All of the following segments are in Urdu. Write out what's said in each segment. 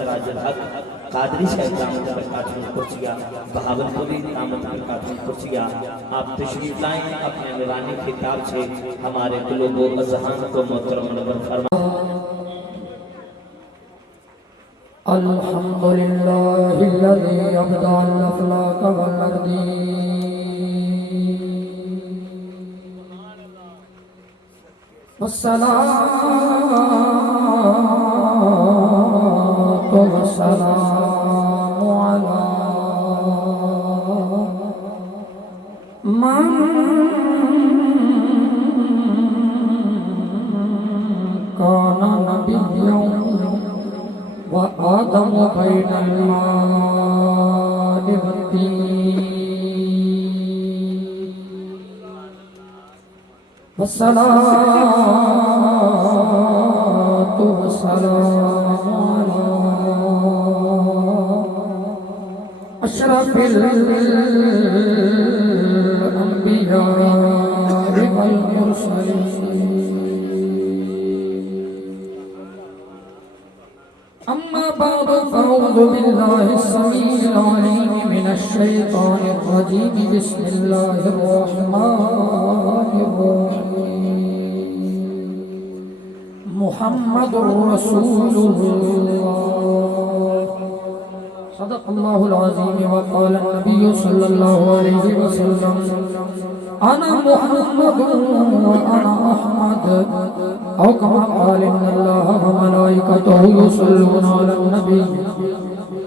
سراج الحق قادری شاہ دامت برکاتہ القدسیہ بہاولپوری دامت برکاتہ القدسیہ آپ تشریف لائیں اپنے نورانی خطاب سے ہمارے قلوب و اذہان کو محترم منور فرمائیں۔ الحمدللہ الذی ابدع الافلاک والارضین والصلاة والسلام على من كان نبيا وآدم بين الماء والطين والصلاة والسلام على أشرف الأنبياء والمرسلين أما بعد فأعوذ بالله السميع العليم من الشيطان الرجيم بسم الله الرحمن الرحيم محمد رسول الله صدق الله العظيم وقال النبي صلى الله عليه وسلم أنا محمد وأنا أحمد أو كما قال إن الله وملائكته يصلون على النبي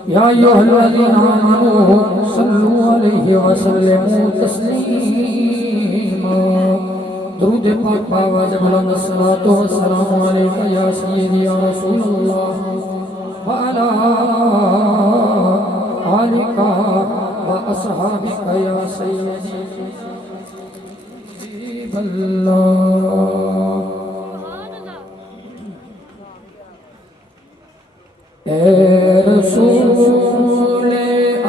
يا أيها الذين آمنوا صلوا عليه وسلموا تسليما درود پاک باوا جبلان الصلاة والسلام عليك يا سيدي يا رسول الله وعلى آلك وأصحابك يا سيدي الله اے رسول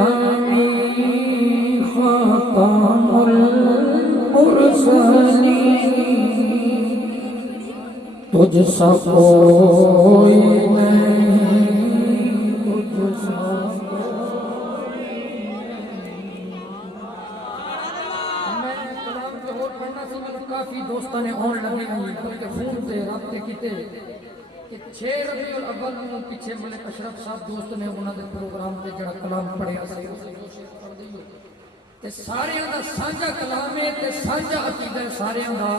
امین خاتم المرسلین تجھ سا کوئی نہیں تجھ سا کافی دوستانے آن لگے ہیں بلکہ فون تے رابطے کیتے کہ 6 ربیع الاول کو پیچھے ملک اشرف صاحب دوست نے انہاں دے پروگرام تے جڑا کلام پڑھیا سی تے سارے دا سانجا کلام ہے تے سانجا عقیدہ ہے سارے دا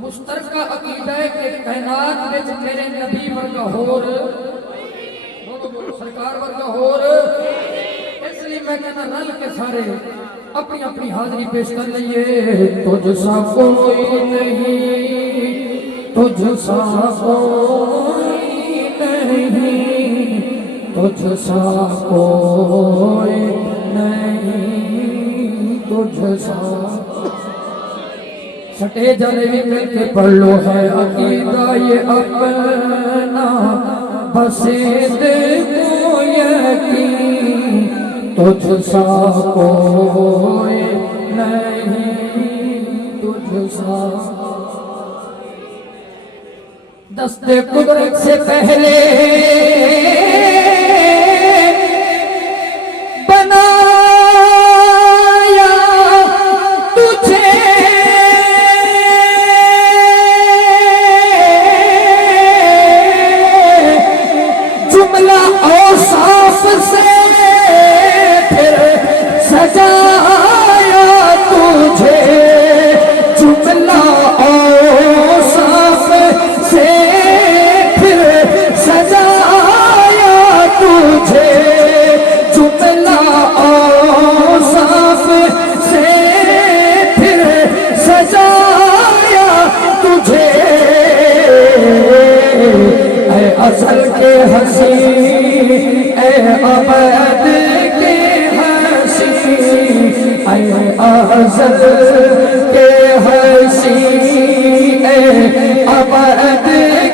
مشترکہ عقیدہ ہے کہ کائنات وچ میرے نبی ورگا ہور سرکار ورگا ہور اس لیے میں کہنا رل کے سارے اپنی اپنی حاضری پیش کر لئیے تجھ سا کوئی نہیں تجھ سا کوئی نہیں تجھ سا کوئی نہیں تجھ سا سٹے جلے بھی مل کے پڑھ لو ہے عقیدہ یہ اپنا بسید کو یقین تجھ سا کوئی نہیں تجھ سا دست قدرت سے پہلے بنایا تجھے جملہ اوصاف سے پھر سجایا تجھے جملہ اوصاف سے پھر سجایا تجھے جملہ اوصاف سے پھر سجایا تجھے اے ازل کے ہنسی اے ابد کے ہنسی اے ازل کے ہنسی اے ابد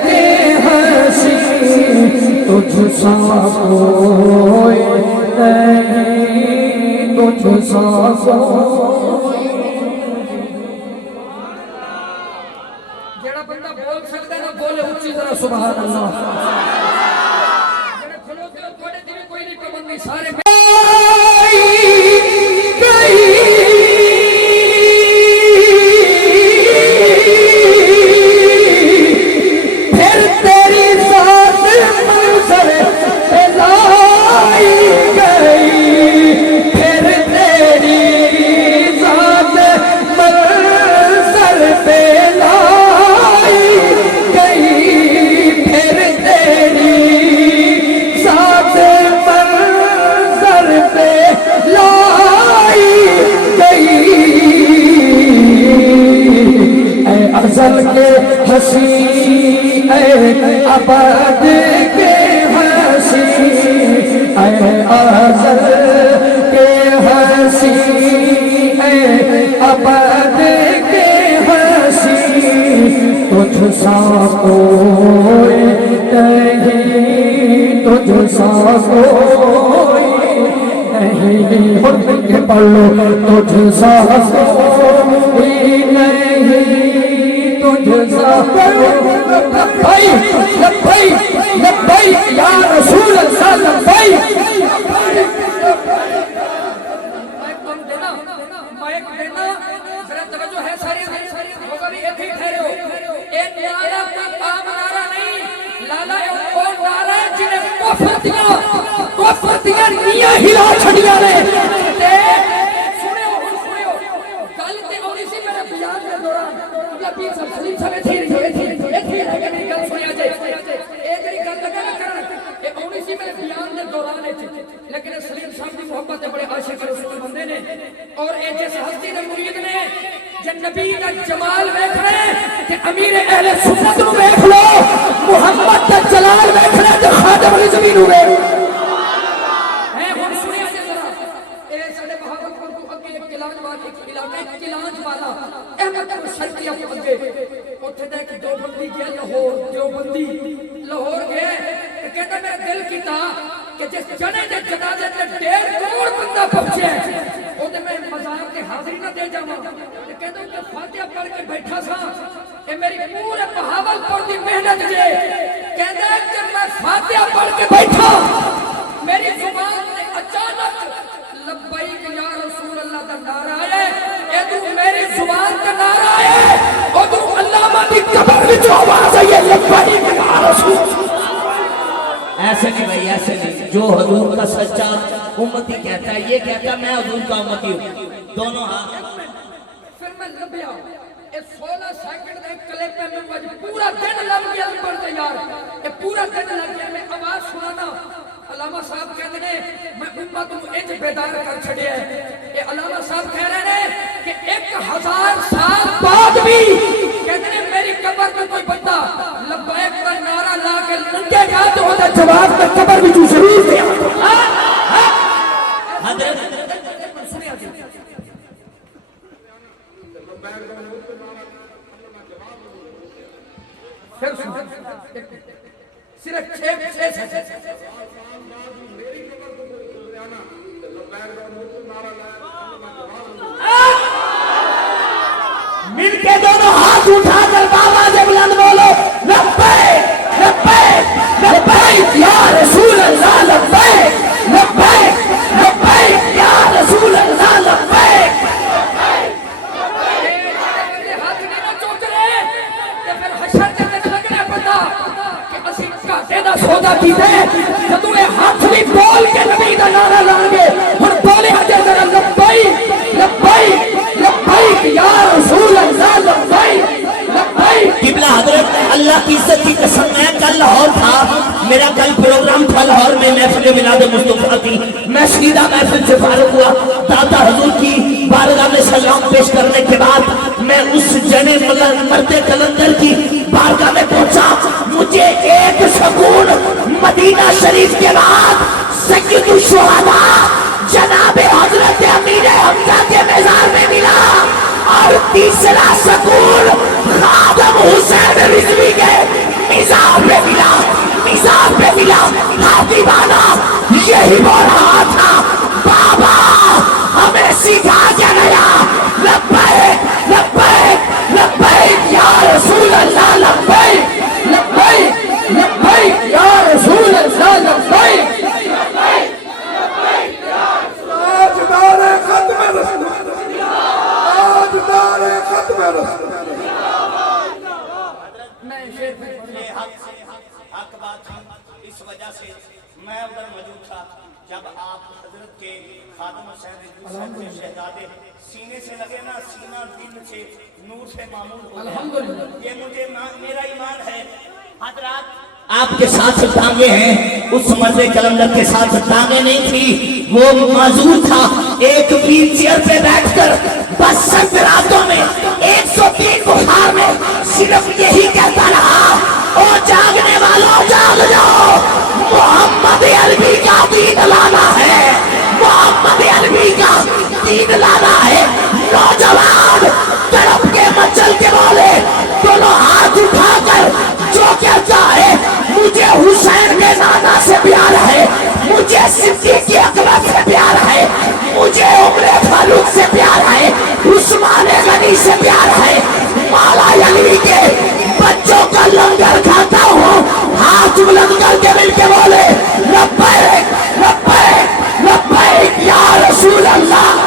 کے ہنسی تجھ سا کوئی نہیں تجھ سا کوئی جڑا بندہ بول سکتا ہے نا بولے اچھی طرح سبحان اللہ سارے ازل کے حسین اے ابد کے حسین اے ازل کے حسین اے ابد کے حسین تجھ سا کوئی نہیں تجھ سا کوئی نہیں حکم کے پڑھ لو تجھ سا کوئی نہیں لبئی یا رسول اللہ لبئی مائک دینا ذرا توجہ ہے ساری ہوگا بھی ایک ہی ٹھہرے ہو ایک نعرہ کوئی عام نعرہ نہیں لالا وہ نعرہ جنہیں کفر دیا نیاں ہلا چھڑیا نے پیر صاحب سلیم صاحب ایتھے رہ گئے میری گل سنیا جائے ایک میری گل لگا نہ کرن کہ اونی سی میرے بیان دے دوران لیکن سلیم صاحب دی محبت بڑے عاشق رسول بندے نے اور اے جس ہستی دے مرید نے جن نبی دا جمال ویکھ رہے کہ امیر اہل سنت نو ویکھ لو محمد دا جلال ویکھ رہے تے خادم علی زمین نو ویکھ ہے ہن سنیا جائے ذرا اے ساڈے بہاولپور تو اگے ایک کلانج والا کلانج والا احمد شرقیہ کے اگے اوتھے تے کہ دیوبندی گیا لاہور دیوبندی لاہور گئے تے کہندا میرا دل کیتا کہ جس جنے دے جنازے تے 1.5 کروڑ بندہ پہنچیا او تے میں مزار تے حاضری نہ دے جاواں تے کہندا کہ فاتحہ پڑھ کے بیٹھا سا اے میری پورے بہاولپور دی محنت جے کہندا کہ میں فاتحہ پڑھ کے بیٹھا میری زبان تے اچانک لبیک یا رسول اللہ دا نعرہ آیا اے تو میری زبان کا نعرہ ہے اور تو علامہ دی قبر وچ آواز آئی ہے لبیک یا رسول ایسے نہیں بھائی ایسے نہیں جو حضور کا سچا امتی کہتا ہے یہ کہتا ہے میں حضور کا امتی ہوں دونوں ہاتھ پھر میں لبیا اے 16 سیکنڈ دے کلپ میں مجھے پورا دن لگ گیا پڑھتے یار اے پورا دن لگ گیا میں آواز سنانا علامہ صاحب کہتے ہیں میں امت کو ایک بیدار کر چھڑیا ہے اے علامہ صاحب کہہ رہے ہیں کہ 1000 سال بعد بھی کہتے ہیں میری قبر میں کوئی بندہ لبیک کا نعرہ لا کے لنگے گا تو ہوتا جواب میں قبر بھی جو شریف دیا حضرت پھر صرف 6 مل کے دونوں ہاتھ اٹھا کر بابا سے بلند بولو لبیک لبیک لبیک یا رسول اللہ لبیک لبیک لبیک یا رسول اللہ لبیک ہاتھ نہیں نہ چوٹ رہے کہ پھر حشر کے دن لگنے پتا کہ اسی گھاٹے دا سودا کیتے جدوں اے ہاتھ بھی بول کے نبی دا نعرہ لان گے ہن بولے اجے ذرا لبیک لبیک لبیک یا رسول اللہ لبیک لبیک قبلہ حضرت اللہ کی عزت کی قسم میں کل لاہور تھا میرا کل پروگرام تھا لاہور میں محفل میلاد مصطفیٰ کی میں سیدھا محفل سے فارغ ہوا دادا حضور کی بارگاہ میں سلام پیش کرنے کے بعد میں اس جنے مرد کلندر کی بارگاہ میں پہنچا مجھے ایک سکون مدینہ شریف کے بعد سید الشہداء جناب حضرت امیر حمزہ کے مزار میں ملا اور تیسرا سکون خادم حسین رضوی کے مزار پہ ملا مزار پہ ملا ہاتھی بانا یہی وہ رہا تھا بابا ہمیں سکھا کے گیا لبیک لبیک لبیک یا رسول اللہ لبیک لبیک لبیک یا رسول اللہ لبیک میں ادھر موجود تھا جب آپ حضرت کے خادم حسین رضوی صاحب کے شہزادے سینے سے لگے نا، سینہ دل سے نور سے معمول ہو گیا۔ یہ مجھے میرا ایمان ہے۔ حضرات آپ کے ساتھ ٹانگیں ہیں، اس مرد کلندر کے ساتھ ٹانگیں نہیں تھی، وہ معذور تھا، ایک ویل چیئر پہ بیٹھ کر بس راتوں میں 103 بخار میں صرف یہی کہتا رہا، او جاگنے والوں جاگ جاؤ، محمد عربی کا دین لانا ہے، محمد عربی کا دین لانا ہے۔ نوجوان تڑپ کے مچل کے بولے، دونوں ہاتھ اٹھا کر جو کہتا ہے مجھے حسین کے نانا سے پیار ہے، مجھے صدیق اکبر سے پیار ہے، مجھے عمر فاروق سے پیار ہے، عثمان غنی سے پیار ہے، مولا علی کے بچوں کا لنگر کھاتا ہوں، ہاتھ بلند کر کے مل کے بولے لبیک لبیک لبیک یا رسول اللہ۔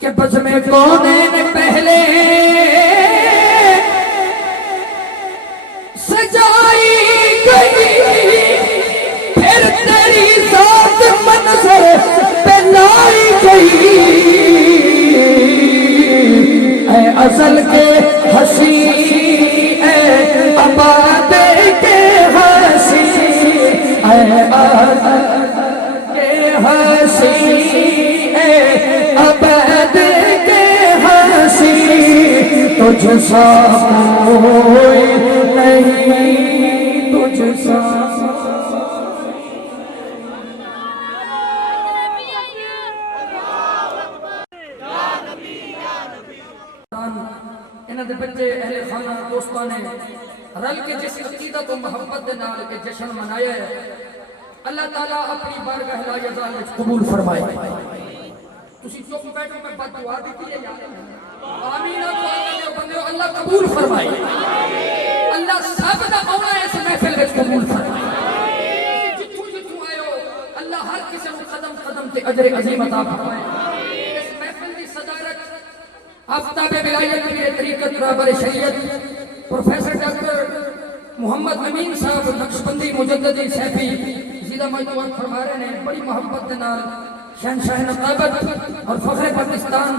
کہ بس میں کونین پہلے سجائی گئی، پھر تیری ذات منظر پہ لائی گئی، اے ازل کے ہنسی، اے آباد کے ہنسی، اے ازل کے ہنسی، اے آباد کے ہنسی، تجھ سا کوئی نہیں، تجھ سا انہاں دے بچے اہل خانہ دوستاں نے رل کے جس عقیدت و محبت دے نال کے جشن منایا ہے، اللہ تعالیٰ اپنی بارگاہ لا یزال وچ قبول فرمائے۔ تسی چپ بیٹھو، میں بد دعا دیتی ہے یار، آمین آمین بندے، اللہ قبول فرمائے، اللہ سب دا مولا اس محفل وچ قبول فرمائے، جتھوں جتھوں آئے ہو اللہ ہر کسی نوں قدم قدم تے اجر عظیم عطا فرمائے۔ اس محفل دی صدارت آفتاب ولایت کی طریقت رہبر شریعت پروفیسر ڈاکٹر محمد امین صاحب نقشبندی مجددی سیفی زیدہ مجموعات فرما رہے ہیں، بڑی محبت کے نال شہنشاہ نقابت اور فخر پاکستان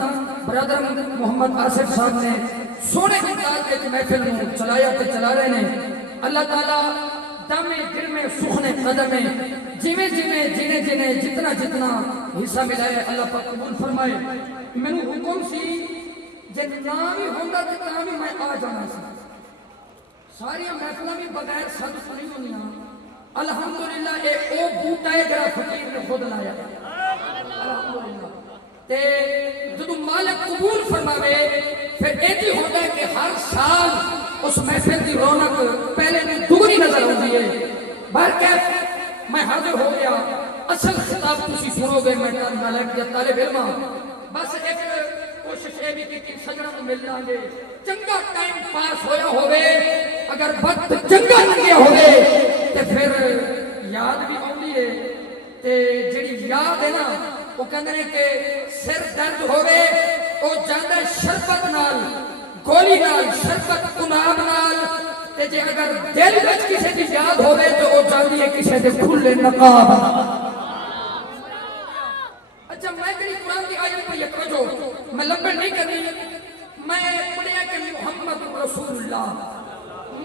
برادر محمد آصف صاحب نے سونے انداز ایک محفل میں چلایا تے چلا رہے ہیں۔ اللہ تعالیٰ دامے گرمے سخنے قدمے جیویں جیویں جینے جینے جتنا جتنا حصہ ملائے اللہ پاک قبول فرمائے۔ میں نے حکم سی جن نام ہی ہوندہ تے تاں بھی میں آ جانا سی، ساری محفلہ بھی بغیر صد سنی دنیا الحمدللہ اے او بوٹا ہے جڑا فقیر نے خود لایا الحمدللہ۔ تے جدو مالک قبول فرماوے پھر ایتی ہوتا ہے کہ ہر سال اس محفل دی رونق پہلے میں دگنی نظر ہوتی ہے۔ بہرکیف میں حاضر ہو گیا، اصل خطاب تسی سنو گے، میں مالک یا طالب علمہ بس ایک کوشش اے بھی کہ سجنہ کو مل جائیں، چنگا ٹائم پاس ہویا ہوئے، اگر وقت چنگا لگیا ہوئے تے پھر یاد بھی آؤں ہے، تے جڑی یاد ہے نا وہ کہندے ہیں کہ سر درد ہوئے او جاندہ شربت نال، گولی نال، شربت کناب نال، تے جے اگر دل وچ کسی دی یاد ہوئے تو او جاندی ہے کسی دے کھلے نقاب۔ اچھا میں کری قرآن کی آیت پر یک رجو، میں لمبے نہیں کرنی، میں پڑھیا کہ محمد رسول اللہ،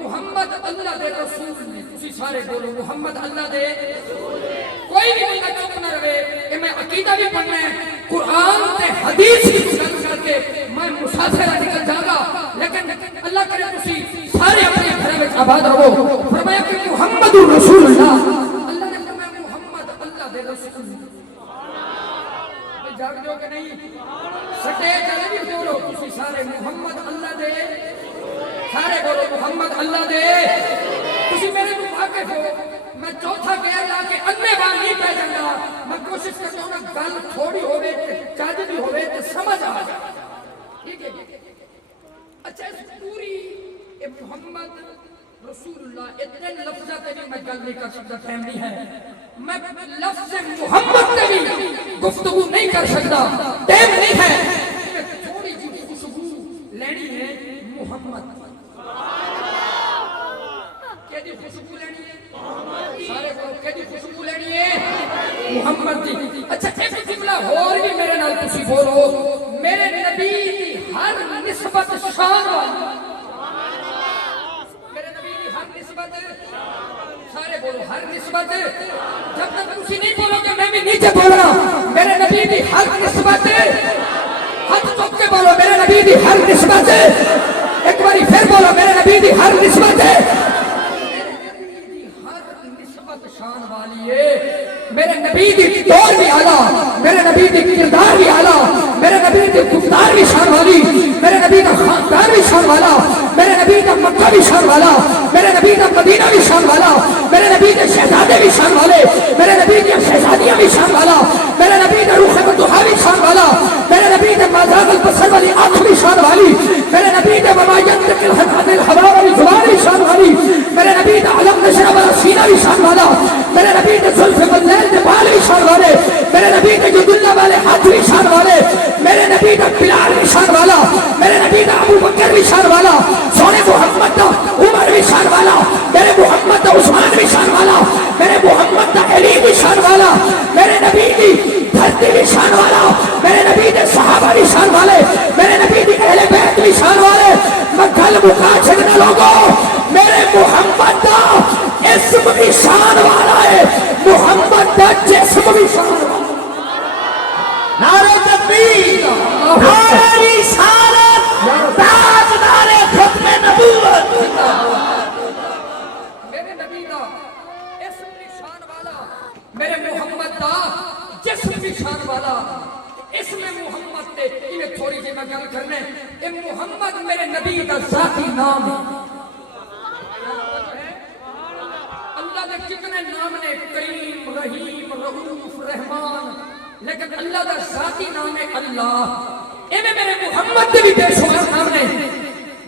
محمد اللہ دے رسول نے، تسی سارے بولو محمد اللہ دے کوئی بھی بندہ چپ نہ رہے، کہ میں عقیدہ بھی پڑھنا ہے، قرآن تے حدیث بھی سن کر کے میں مسافرہ نکل جاگا، لیکن اللہ کرے تسی سارے اپنے گھر میں آباد رہو۔ فرمایا کہ محمد رسول اللہ، اللہ نے فرمایا محمد اللہ دے رسول نے، جاگ جو کہ نہیں سٹے چلے بھی بولو تسی سارے محمد اللہ دے، سارے بولو محمد اللہ دے۔ تسی میرے کو واقف ہو، میں چوتھا کہہ رہا کہ انے بار نہیں پہ جانا، کہ محمد رسول اللہ اتنے لفظہ تے بھی میں گل نہیں کر سکتا، ٹائم نہیں ہے، میں لفظ محمد تے بھی گفتگو نہیں کر سکتا، ٹائم نہیں ہے، تھوڑی جی خوشبو لینی ہے محمد کیدی خوشبو لینی ہے، سارے کو کیدی خوشبو لینی ہے محمد دی۔ اچھا ایک جملہ اور بھی میرے نال تسی بولو، میرے نبی دی ہر نسبت شان والی، میرے نبی دی ہر نسبت، سارے بولو ہر نسبت، جب تک تسی نہیں بولو کہ میں بھی نیچے بولنا، میرے نبی دی ہر نسبت، ہاتھ چوک کے بولو میرے نبی دی ہر نسبت، ایک باری پھر بولو میرے نبی دی ہر نسبت، شان والی ہے، میرے نبی دی دور بھی آلہ، میرے نبی دی کردار بھی آلہ، میرے نبی دی گفتار بھی شان والی، میرے نبی دا خاندان بھی شان والا، میرے نبی دا مکہ بھی شان والا، میرے نبی دا مدینہ بھی شان والا، میرے نبی دے شہزادے بھی شان والے، میرے نبی دی شہزادیاں بھی شان والا، میرے نبی دا روح مدحہ بھی شان والا، میرے نبی دے مازاغ البصر والی آنکھ بھی شان والی، میرے نبی دے وما ینطق عن الہوی والی زبان بھی شان والی، میرے نبی دا علم نشر والا سینہ بھی شان والا، میرے نبی دے زلف واللیل دے بال بھی شان والے، میرے نبی دے جدلہ والے ہاتھ بھی شان والے، میرے نبی دا بلال بھی شان والا، میرے نبی دا ابو بکر بھی شان والا، سونے محمد دا عمر بھی شان والا، میرے محمد دا عثمان بھی شان والا، میرے محمد دا علی بھی شان والا، میرے نبی دی دھرتی بھی شان والا، میرے نبی دے صحابہ بھی شان والے، میرے نبی دی اہل بیت بھی شان والے، میں گل مکا چھڑنا لوگوں، میرے محمد دا اسم بھی شان والا ہے، محمد دا جسم بھی شان والا ہے۔ نعرہ تکبیر، نعرہ رسالت، تاجدار ختم نبوت، میرے نبی دا اسم بھی شان والا، میرے محمد دا جسم بھی شان والا، اسم محمد تے انہیں تھوڑی جی میں گل کرنے، اے محمد میرے نبی دا ذاتی نام ہے، اللہ دے کتنے نام نے، کریم، رحیم، رؤوف، رحمان، لیکن اللہ دا ذاتی نام ہے اللہ، ایویں میرے محمد دے بھی بے شمار نام نے،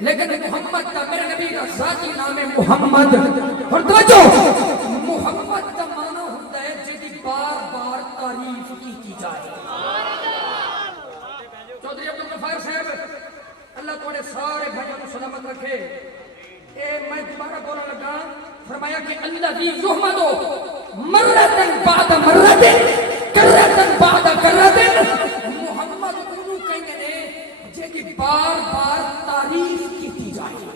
لیکن محمد دا میرے نبی دا ذاتی نام ہے محمد۔ اور توجہ، محمد دا معنی ہوتا ہے جدی بار بار تعریف کی جائے۔ چودھری عبدالغفار صاحب اللہ تھوڑے سارے بھائیوں کو سلامت رکھے، میں دوبارہ بولنے لگا، فرمایا کہ الذی یحمد مرۃ بعد مرۃ کرۃ بعد کرۃ، محمد انہوں کہنے نے جے بار بار تعریف کی جائے۔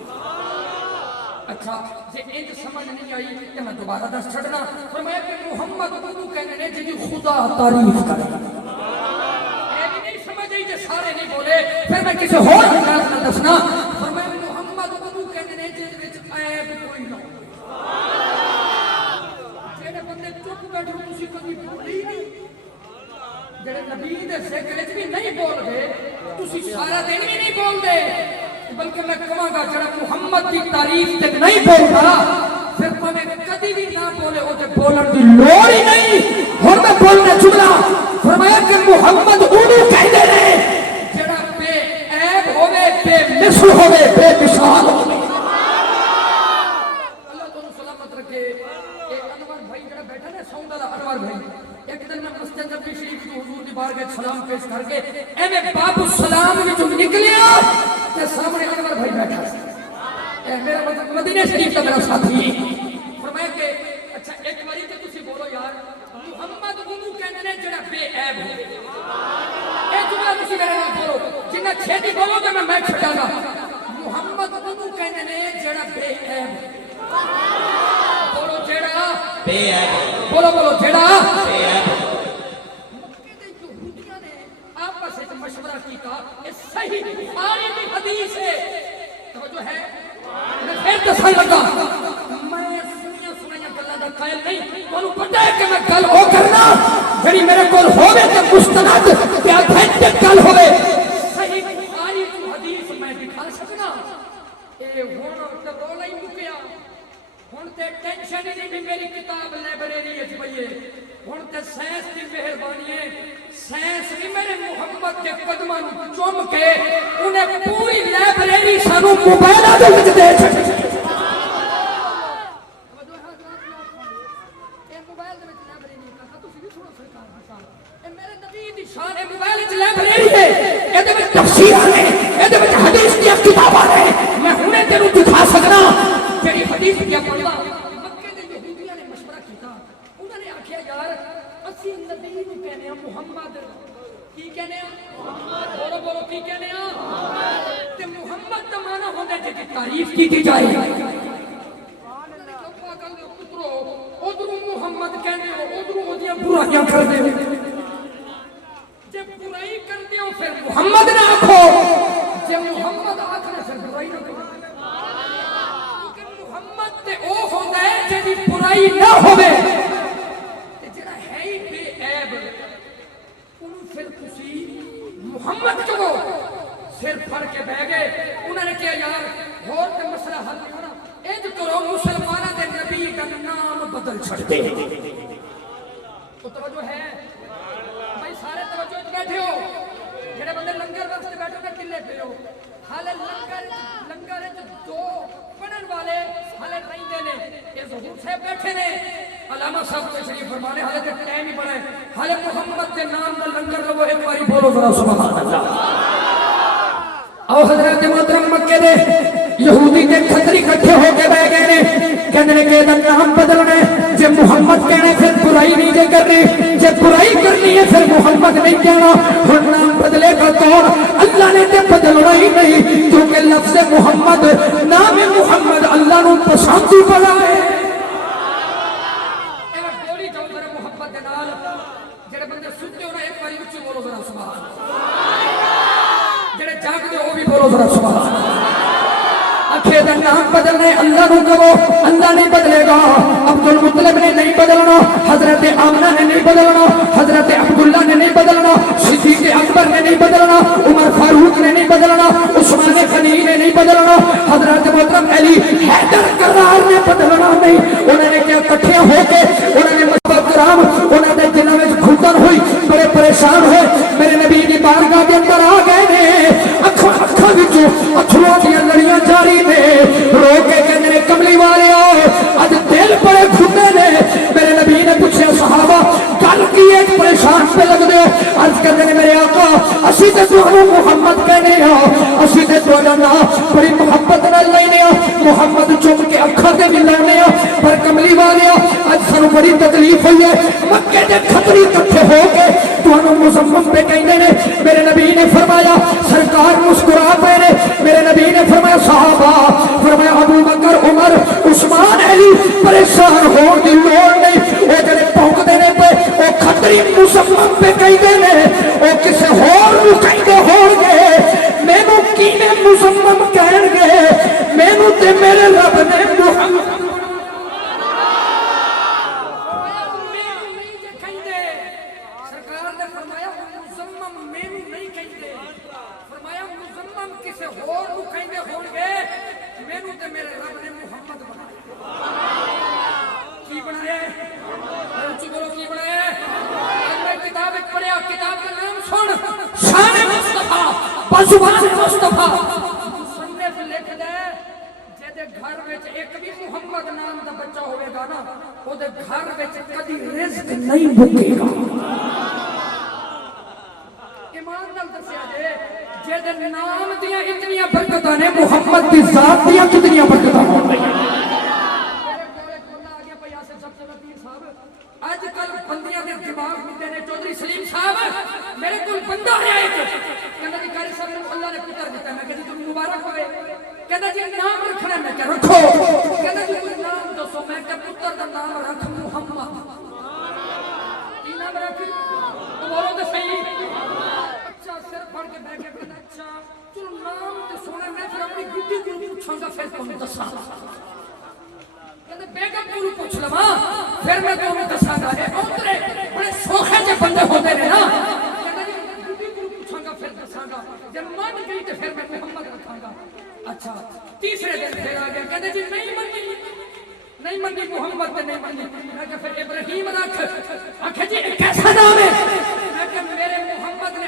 اچھا جے انج سمجھ نہیں آئی کہ میں دوبارہ دس چھڑنا، فرمایا کہ محمد انہوں کہنے نے جے خدا تعریف کرے، یہ نہیں سمجھ آئی جے سارے نہیں بولے، پھر میں کسی اور انداز نہ دسنا، فرمایا محمد انہوں کہنے نے جے عیب کوئی نہ، جڑے بندے چپ بیٹھے تسی کبھی بولی نہیں، جڑے نبی دے ذکر وچ بھی نہیں بول گئے تسی سارا دن بھی نہیں بول دے، بلکہ میں کہاں گا جڑا محمد دی تعریف تے نہیں بولدا پھر میں کبھی بھی نہ بولے او تے بولن دی لوڑ ہی نہیں۔ ہن میں بولنا جملہ، فرمایا کہ محمد اونوں کہندے نے جڑا بے عیب ہوے، بے مثل ہوے، بے مثال ہوے۔ اللہ تو سلامت رکھے۔ اے انور بھائی جڑا بیٹھا نا سوندا دا انور بھائی، ایک دن میں مسجد نبوی شریف کو حضور دی بارگاہ سلام پیش کر کے ایویں باب السلام وچوں نکلیا تے سامنے انور بھائی بیٹھا سی، اے میرا مطلب مدینہ شریف دا میرا ساتھی، فرمایا کہ اچھا ایک باری تے تسی بولو یار محمد انہوں کہنے نے جڑا بے عیب ہو، اے جملہ تسی میرے نال بولو، جنہ چھیتی بولو تے میں چھڈا گا، محمد انہوں کہنے نے جڑا بے عیب، بولو جڑا بے عیب، بولو بولو جڑا بے عیب، یہودیاں نے آپس میں مشورہ کیتا، یہ صحیح بخاری کی حدیث ہے، توجہ ہے، میں پھر دسن لگا، میں سنیاں گلاں دا قائل نہیں، تانوں پتہ ہے کہ میں گل او کرنا جڑی میرے کول ہوے تے مستند تے اتھینٹک گل ہوے، صحیح بخاری کی حدیث میں دکھا سکنا، اے ہن تے رولا ہی مکیا، ہن تے ٹینشن ہی نہیں میری کتاب لائبریری وچ پئی ہے، ہن تے سائنس دی مہربانی ہے، سائنس نہیں میں میرے محمد کے قدماں نوں چوم کے انہیں پوری لائبریری سانوں موبائلاں دے وچ دے چھڈی تفسیراں نے ایدے وچ حدیث دی کتاباں نے میں ہنے تینوں دکھا سکنا تیری حدیث دی پڑھدا مکے دے یہودیاں نے مشورہ کیتا انہاں نے آکھیا یار اسی نبی نوں کہنے ہیں محمد کی کہنے ہیں محمد بولو بولو کی کہنے ہیں محمد تے محمد دا معنی ہوندا جے دی تعریف کی جائے ادھروں محمد کہنے ہو ادھروں اودیاں برائیاں کر دے جب برائی کرتے ہو پھر محمد نہ آکھو جب محمد آکھنے پھر برائی نہ کرو کیونکہ محمد تے او ہوندا ہے جدی برائی نہ ہوے تے جڑا ہے ہی بے عیب انہوں پھر تسی محمد کہو سر پھڑ کے بہ گئے انہوں نے کہا یار ہور تے مسئلہ حل نہیں ہونا اج کرو مسلماناں دے نبی دا نام بدل چھڑ دے تو توجہ ہے بھائی سارے توجہ بیٹھے ہو جڑے بندے لنگر واسطے بیٹھے ہو کلے پہ ہو حالے لنگر دو پڑھن والے حالے رہندے نے یہ ظہور سے بیٹھے نے علامہ صاحب تشریف فرمانے حالے تے ٹائم ہی بڑا ہے حالے محمد کے نام دا لنگر لو ایک باری بولو ذرا سبحان اللہ او حضرت محترم مکے دے یہودی کے کھتری اکٹھے ہو کے بیٹھ گئے نے کہنے کہ نام بدلنا ہے جے محمد کہنے پھر برائی نہیں دے کرنی جے برائی کرنی ہے پھر محمد نہیں کہنا ہر نام بدلے کا کون اللہ نے تے بدلنا ہی نہیں کیونکہ لفظ محمد نام محمد اللہ نو پسند بڑا ہے بولی جاؤ ذرا محبت دے نال جڑے بندے ستے ہو نا ایک باری اچھی بولو ذرا سبحان جڑے جاگدے ہو بھی بولو ذرا سبحان اکھے دا نام بدلنے اللہ نو کہو اللہ نہیں بدلے گا عبد المطلب نے نہیں بدلنا حضرت آمنہ نے نہیں بدلنا حضرت عبداللہ نے نہیں بدلنا صدیق اکبر نے نہیں بدلنا عمر فاروق نے نہیں بدلنا عثمان غنی نے نہیں بدلنا حضرت محترم علی حیدر کرار نے بدلنا نہیں انہوں نے کیا کٹھے ہو کے انہوں نے محبت کرام انہوں نے جنہ میں گھٹن ہوئی بڑے پریشان ہوئے میرے نبی کی بارگاہ کے اندر آ گئے نے اکھاں وچوں اتھروں دی لڑیاں جاری نے رو کے کہنے کملی والے اج دل بڑے گھٹے نے میرے نبی نے پوچھا صحابہ گل کی ایک پریشان پہ لگ دے عرض کرنے نے میرے آقا اسی تے تانوں محمد کہنے ہاں اسی تے تہاڈا نام بڑی محبت نال لینے ہاں محمد چوم کے اکھاں تے بھی لانے ہاں پر کملی والے اج سانوں بڑی تکلیف ہوئی ہے مکے دے کھتری اکٹھے ہو کے تانوں مزمم پہ کہندے نے میرے نبی نے فرمایا سرکار مسکرا پے نے میرے نبی نے فرمایا صحابہ فرمایا ابو بکر عمر عثمان علی پریشان ہون دی لوڑ نہیں او جڑے پھونکدے نے پے او کھتری مزمم پہ کہندے نے او کسے ہور نوں کہندے ہون گے مینوں کینے مزمم کہن گے مینوں تے میرے رب نے محمد زبان مصطفیٰ مصنف لکھ دے جے گھر وچ ایک بھی محمد نام دا بچہ ہوے گا نا او دے گھر وچ کبھی رزق نہیں مکے گا ایمان نال دسیا جے دے نام دیاں اتنیاں برکتاں نے محمد دی ذات دیاں کتنیاں برکتاں ہون گیاں میرے کولے کھولا آ گیا بھائی آصف صاحب چلتی صاحب اج کل بندیاں دے دماغ مٹے نے چودھری سلیم صاحب میرے کول بندہ ہے ایک کہنا جی قاری صاحب اللہ نے پتر دیتا ہے میں کہ جی تم مبارک ہوئے کہنا جی نام رکھنا میں کہ رکھو کہنا جی کوئی نام دسو میں کہ پتر دا نام رکھ محمد کی نام رکھ تو بولو تو صحیح اچھا سر پڑھ کے بیٹھ کے کہنا اچھا چلو نام تے سونا میں پھر اپنی گڈی کو پوچھاں گا پھر تمہیں دساں کہنا بیگم کو پوچھ لواں پھر میں تمہیں دساں گا اے اوترے بڑے سوکھے جے بندے ہوندے نے نا جب مان گئی تو پھر میں محمد رکھاں گا اچھا تیسرے دن پھر آ گیا کہتے جی نہیں منی محمد تے نہیں منی میں کہ پھر ابراہیم رکھ آنکھے جی کیسا نام ہے میں کہ میرے محمد نے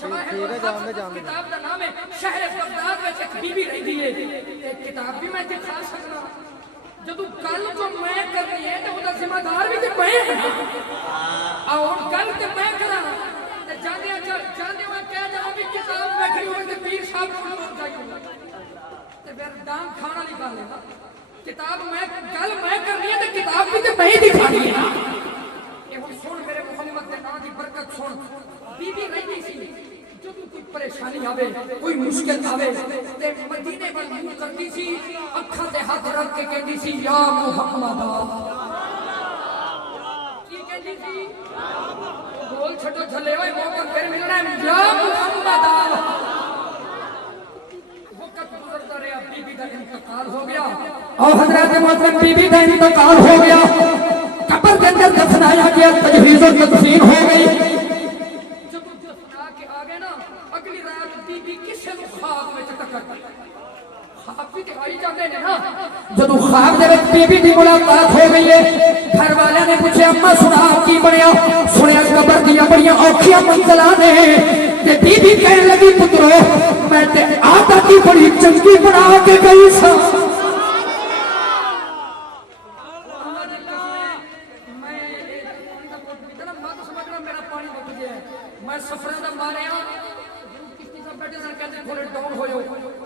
شواہد والحق کتاب دا نام ہے شہر بغداد وچ ایک بی بی رہندی ہے تے کتاب بھی میں دکھا سکنا جدوں گل جو میں کرنی ہے تے او دا ذمہ دار بھی تے میں ہاں اور گل تے میں کراں تے جاندے میں کہہ جاواں بھی کتاب بیٹھی ہوئے تے پیر صاحب کو مر جائے تے پھر ڈانگ کھانا نہیں کر لینا کتاب میں گل میں کرنی ہے تے کتاب بھی تے میں ہی دکھانی ہے یہ ہن سن میرے محمد دے نام دی برکت سن بی بی رہندی سی جدوں کوئی پریشانی آوے کوئی مشکل آوے تے مدینے ول منہ کرتی سی اکھاں تے ہاتھ رکھ کے کہندی سی یا محمد کی کہندی سی بول چھٹو جھلے ہوئے موقع پھر ملنا ہے یا محمد وقت گزرتا رہا بی بی کا انتقال ہو گیا اور حضرت محترم بی بی کا انتقال ہو گیا قبر کے اندر دفنایا گیا تجہیز و تدفین ہو گئی جب دفنا کے آگے نا اگلی رات بی بی کسے نو خواب میں ٹکر خواب بھی دکھائی جاتے ہیں نا جدو خواب دے وچ بی بی دی ملاقات ہو گئی ہے گھر والے نے پوچھا اما سنا کی بنیا سنیا قبر دیا بڑیاں اوکھیاں منزلاں نے تے بی بی کہنے لگی پترو میں تے آتا کی بڑی چنگی بنا کے گئی سا میں سفرہ دا ماریا کسی کا بیٹے سن کہتے تھوڑے ڈاؤن ہوئے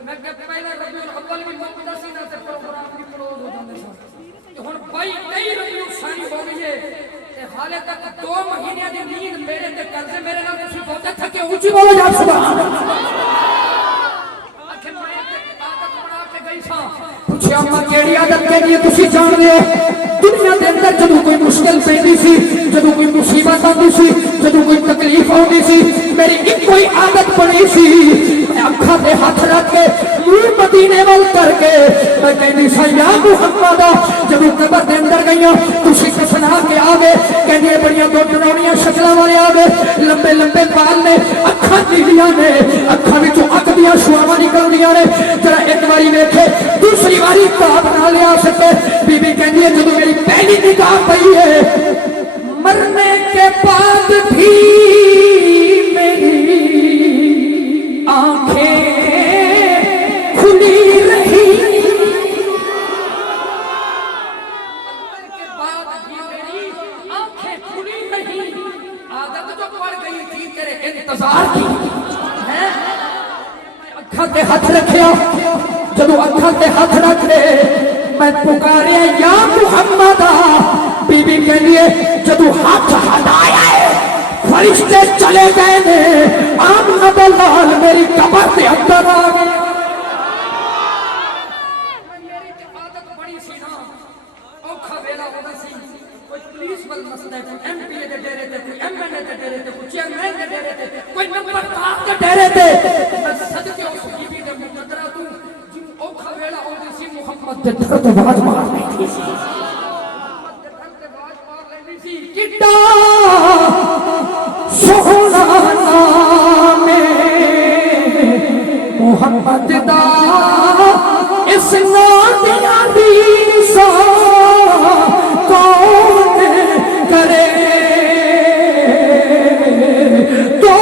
میں کہ پہلا ربیع الاول بھی مقدہ سی نہ تے پروگرام بھی کلوز ہو جاندے سن ہن بھائی کئی ربیع الثانی ہو گئی ہے تے حالے تک 2 مہینے دی نیند میرے تے قرضے میرے نال تسی بہت تھکے اونچی بولو یا سبحان اللہ اکھے میں عادت بنا کے گئی سا پوچھیا اما کیڑی عادت کہندی ہے تسی جان دے دنیا دے اندر جدوں کوئی مشکل پیندی سی جدوں کوئی مصیبت آندی سی جدوں کوئی تکلیف آندی سی میری ایک کوئی عادت بنی سی میں اکھاں تے ہاتھ رکھ کے منہ مدینے ول کر کے میں کہندی سی یا محمد جدوں قبر دے اندر گئیاں تسی کفنا کے آوے کہندی بڑیاں دو ڈرونیاں شکلاں والے آوے لمبے لمبے بال نے اکھاں نیلیاں نے اکھاں وچوں اگ دیاں شعاواں نکلدیاں نے ذرا ایک واری ویکھے دوسری واری خواب نہ لیا سکے بی بی کہندی ہے جدوں میری پہلی نگاہ پئی ہے مرنے کے بعد بھی میری آنکھیں کھلی رہی مرنے کے بعد بھی میری آنکھیں کھلی رہی عادت تو پڑ گئی تھی تیرے انتظار کی اکھاں تے ہاتھ رکھیا جدو اکھاں تے ہاتھ رکھ لے میں پکاریا یا محمد بی بی کے لیے جدو ہاتھ ہٹایا ہے فرشتے چلے گئے نے آمنہ بلال میری قبر تے اندر آ گئے میری عادت بڑی سی نا اوکھا ویلا ہوتا سی کوئی پولیس ول مسئلہ ہے کوئی ایم پی اے دے ڈیرے تے کوئی ایم این اے دے ڈیرے تے کوئی چیئرمین دے ڈیرے تے کوئی نمبر دار دے ڈیرے تے میں صدقے اس بی بی دے مقدرہ دوں جن اوکھا ویلا ہوتی سی محمد دے درد باز مار لیتی سی کتا سونا نام محمد دا اس نادیاں دی سا کون کرے تو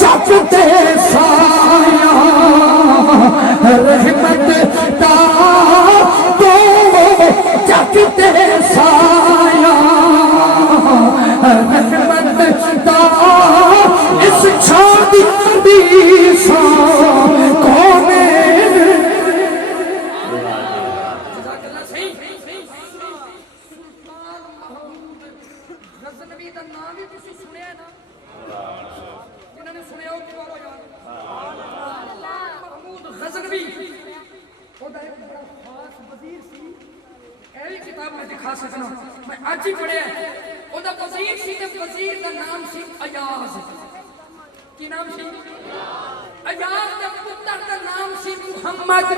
چپتے سایہ رحمت دا تو چپتے سایہ رحمت دا اس چھاڑی دی سا کون غزنوی دا نام ہی تسی سنیا ہے نا جنہوں نے سنیا ہو کہ بولو یار محمود غزنوی وہ دا ایک بڑا خاص وزیر سی ایوی کتاب میں دکھا سکنا میں آج ہی پڑھے ہیں وہ دا وزیر سی تے وزیر دا نام سی ایاز کی نام سی ایاز دا پتر دا نام سی محمد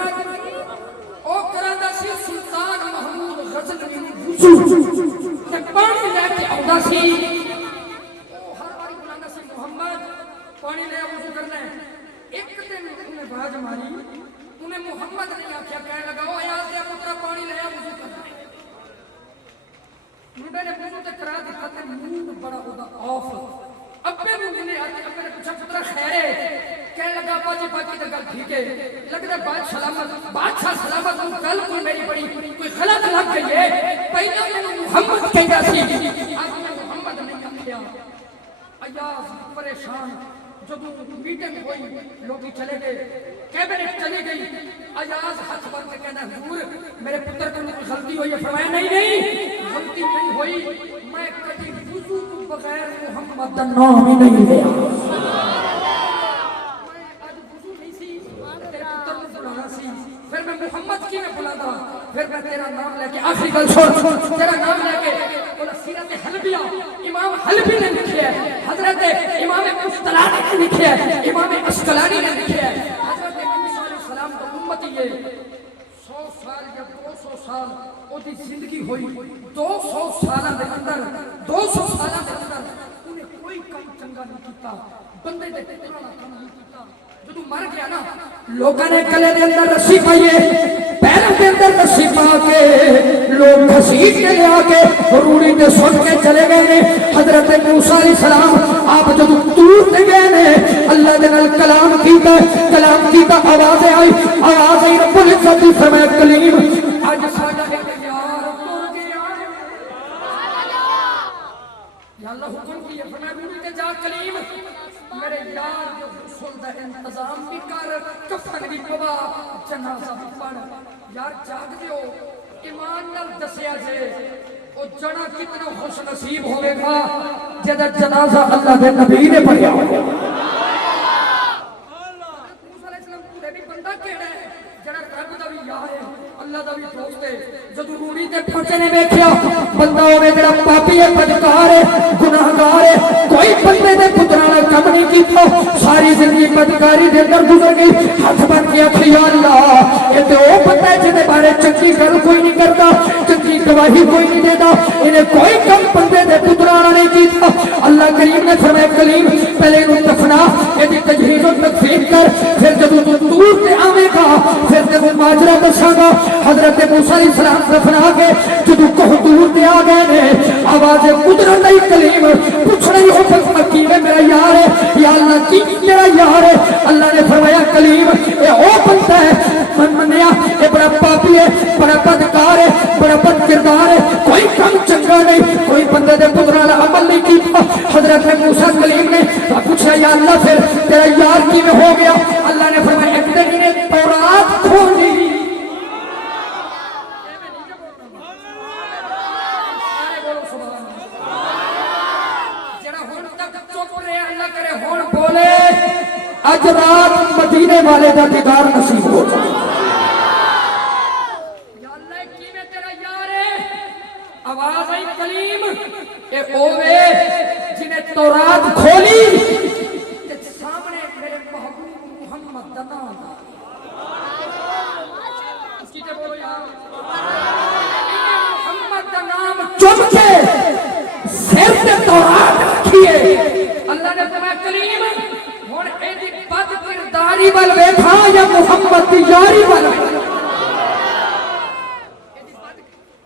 او کراندا سی سلطان محمود غزنوی وضو تے پانی لے کے آندا سی او ہر باری بلاندا سی محمد پانی لے وضو کرنا ہے ایک دن انہیں باز ماری انہیں محمد نہیں آکھیا کہنے لگا او ایاز دے پتر پانی لے وضو کرنا ہے منڈے نے وضو تے کرا دتا تے منہ بڑا ہودا آف ابے منہ نے آ کے پتر خیرے کہنے لگا باجی باجی تے گل ٹھیک ہے لگدا بادشاہ سلامت گل کوئی میری بڑی کوئی غلط لگ گئی ہے پہلا میں محمد کہندا سی اب میں محمد نہیں کہیا ایاز پریشان جب میٹنگ ہوئی لوگ چلے گئے کیبنٹ چلی گئی ایاز ہاتھ بن کے کہنا حضور میرے پتر کو کوئی غلطی ہوئی ہے فرمایا نہیں غلطی نہیں ہوئی میں کبھی وضو کے بغیر محمد کا نام ہی نہیں لیا پھر میں محمد کی نے بلانا پھر میں تیرا نام لے کے آخری گل چھوڑ تیرا نام لے کے بولا سیرت حلبیہ امام حلبی نے لکھی ہے حضرت امام قسطلانی نے لکھی ہے امام عسقلانی نے لکھی ہے حضرت نبی صلی اللہ علیہ وسلم کا امتی ہے 100 سال یا 200 سال وہ دی زندگی ہوئی 200 سالہ دے اندر انہیں کوئی کم چنگا نہیں کیتا بندے دے پرانا کم نہیں کیتا جدو مر گیا نا لوگوں نے گلے دے اندر رسی پائیے پیروں دے اندر رسی پا کے لوگ گھسیٹ کے لے آ کے روڑی تے سٹ کے چلے گئے نے حضرت موسیٰ علیہ السلام آپ جدو دور تے گئے نے اللہ دے نال کلام کیتا آواز آئی رب العزت دی فرمایا کلیم اج ساڈا ایک یار تر گیا یا اللہ حکم کیا فرمایا روڑی تے جا کلیم میرے یار جو غسل دا انتظام بھی کر کفن بھی پوا جنازہ بھی پڑھ یار جاگ دیو ایمان نال دسیا جے او جڑا کتنا خوش نصیب ہوئے گا جدا جنازہ اللہ دے نبی نے پڑھیا ہوگا موسیٰ علیہ السلام پورے بھی بندہ کیڑا ہے جڑا رب دا بھی یار ہے اللہ دا بھی دوست ہے جدو روڑی تے پھچے نے ویکھیا بندہ ہوے جڑا پاپی ہے بدکار ہے گناہگار ہے کوئی بندے دے پتراں نال کم نہیں کیتا ساری زندگی بدکاری دے اندر گزر گئی ہاتھ بن کے آکھے یا اللہ اے تے او بندہ ہے جے بارے چنگی گل کوئی نہیں کردا چنگی گواہی کوئی نہیں دیندا انہیں کوئی کم بندے دے پتراں نال نہیں کیتا اللہ کریم نے فرمایا کلیم پہلے انہوں دفنا ایدی تجہیز و تکفین کر پھر جب تو دور تے آوے گا پھر تے وہ ماجرہ دساں گا حضرت موسیٰ علیہ السلام دفنا کے جب کوہ دور تے آ گئے نے آواز قدرت ای کلیم پوچھ رہی ہو کی میں میرا یار ہے یا اللہ کی میرا یار ہے اللہ نے فرمایا کلیم اے او بندہ ہے من منیا اے بڑا پاپی ہے بڑا بدکار ہے بڑا بد کردار ہے کوئی کم چنگا نہیں کوئی بندے دے پتراں عمل نہیں کیتا حضرت موسیٰ کلیم نے پوچھا یا اللہ پھر تیرا یار کی میں ہو گیا اللہ نے فرمایا ایک دن انہیں تورات کھولی اج رات مدینے والے دا دیدار نصیب ہو جائے یا اللہ کی میں تیرا یار ہے آواز آئی کلیم اے اوے جنہیں تورات کھولی سامنے میرے محبوب محمد دا نام اس کی تے بولو یار محمد دا نام چپ کے سر تے تورات رکھیے اللہ نے فرمایا کلیم ہن اے دی بد کرداری ول ویکھا یا محمد دی یاری ول اے دی بد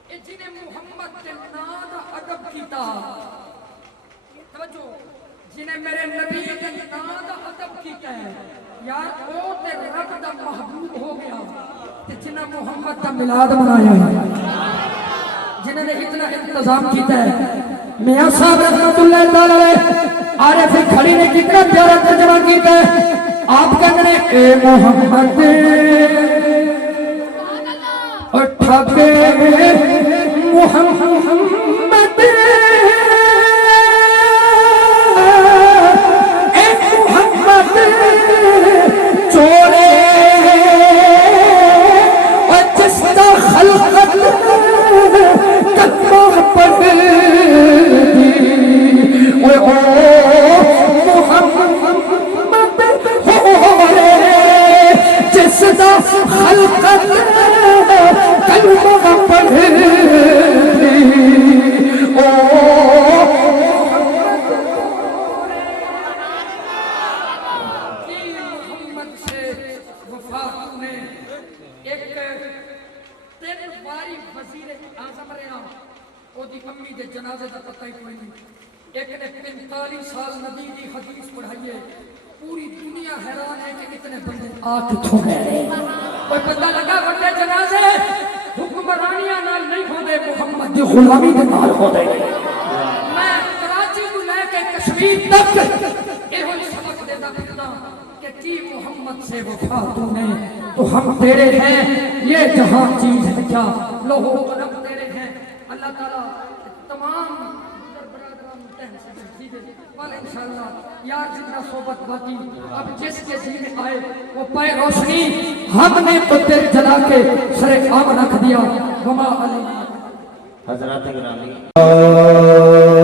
اے جنے محمد دے نام دا ادب کیتا توجہ جنے میرے نبی دے نام دا ادب کیتا ہے یار او تے رب دا محبوب ہو گیا تے جنہ محمد دا میلاد منایا ہے جنہوں نے اتنا انتظام کیتا ہے میاں صاحب رحمت اللہ تعالی علیہ عارف کھڑی نے کتنا پیارا ترجمہ کیتا ہے آپ کہتے ہیں اے محمد اٹھا کے محمد اے محمد چورے اور جس کا خلقت کتنا پڑھ خلقت کلمہ پڑھ محمد سے وفا نے ایک 3 باری وزیر اعظم رہا او دی امی دے جنازے دا پتہ ہی کوئی نہیں ایک نے 45 سال نبی دی حدیث پڑھائی ہے پوری دنیا حیران ہے کہ اتنے بندے آ کتھوں گئے کوئی پتہ لگا بندے جنازے حکمرانیاں نال نہیں ہوندے محمد دی غلامی دے نال ہوندے میں کراچی تو لے کے کشمیر تک ایہو سبق دیتا پھردا کہ کی محمد سے وفا تو نے تو ہم تیرے ہیں یہ جہاں چیز ہے کیا لوہو قلم تیرے ہیں اللہ تعالیٰ تمام والا انشاءاللہ یار جتنا صحبت باقی اب جس کے ذہن آئے وہ پائے روشنی ہم نے تو تیرے جلا کے سر عام رکھ دیا وما علی حضرات گرامی